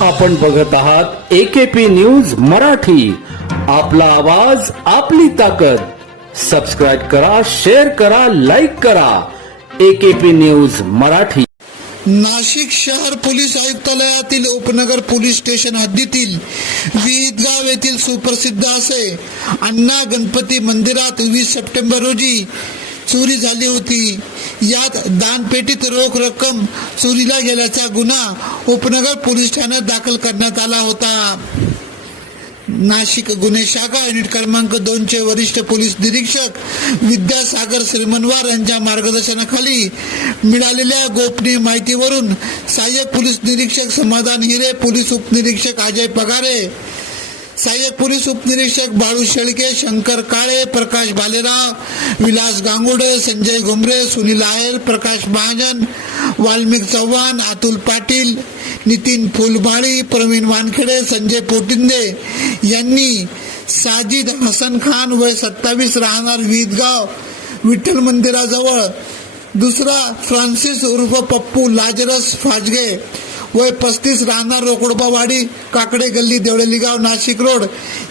आपण बघत आहात एकेपी न्यूज मराठी. आपला आवाज आपली ताकद. सबस्क्राईब करा शेअर करा लाईक करा. AKP news Marathi. नाशिक शहर पोलीस आयुक्तालयातील उपनगर पोलीस स्टेशन हद्दीतील विहितगाव येथील सुप्रसिद्ध असे अण्णा गणपती मंदिरात वीस सप्टेंबर रोजी चोरी झाली होती. यात दानपेटीत रोख रक्कम चोरीला गेल्याचा गुन्हा उपनगर पोलीस ठाण्यात दाखल करण्यात आला होता. नाशिक गुन्हे शाखा युनिट क्रमांक दोनचे वरिष्ठ पोलीस निरीक्षक विद्यासागर श्रीमनवार यांच्या मार्गदर्शनाखाली मिळालेल्या गोपनीय माहितीवरून सहाय्यक पोलीस निरीक्षक समाधान हिरे पोलीस उपनिरीक्षक अजय पगारे सहाय्यक पोलीस उपनिरीक्षक बाळू शेळके शंकर काळे प्रकाश भालेराव विलास गांगुडे संजय घुमरे सुनील आहेर प्रकाश महाजन वाल्मिक चव्हाण अतुल पाटील नितीन फुलबाळी प्रवीण वानखेडे संजय पोटिंदे यांनी साजिद हसन खान वय सत्तावीस राहणार विदगाव विठ्ठल मंदिराजवळ. दुसरा फ्रान्सिस उर्फ पप्पू लाजरस फाजगे. वय पस्तीस राहणार रोकडोबावाडी काकडे गल्ली देवळेली गाव नाशिक रोड.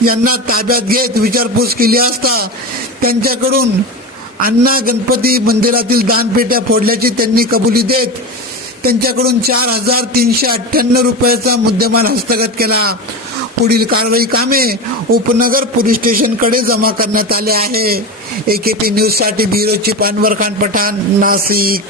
यांना ताब्यात घेत विचारपूस केली असता त्यांच्याकडून अण्णा गणपती मंदिरातील दानपेट्या फोडल्याची त्यांनी कबुली देत त्यांच्याकडून चार हजार तीनशे अठ्ठ्याण्णव रुपयाचा मुद्देमाल हस्तगत केला. पुढील कारवाई कामे उपनगर पोलीस स्टेशनकडे जमा करण्यात आले आहे. एकेपी न्यूजसाठी ब्युरोची पानवर खान पठाण नाशिक.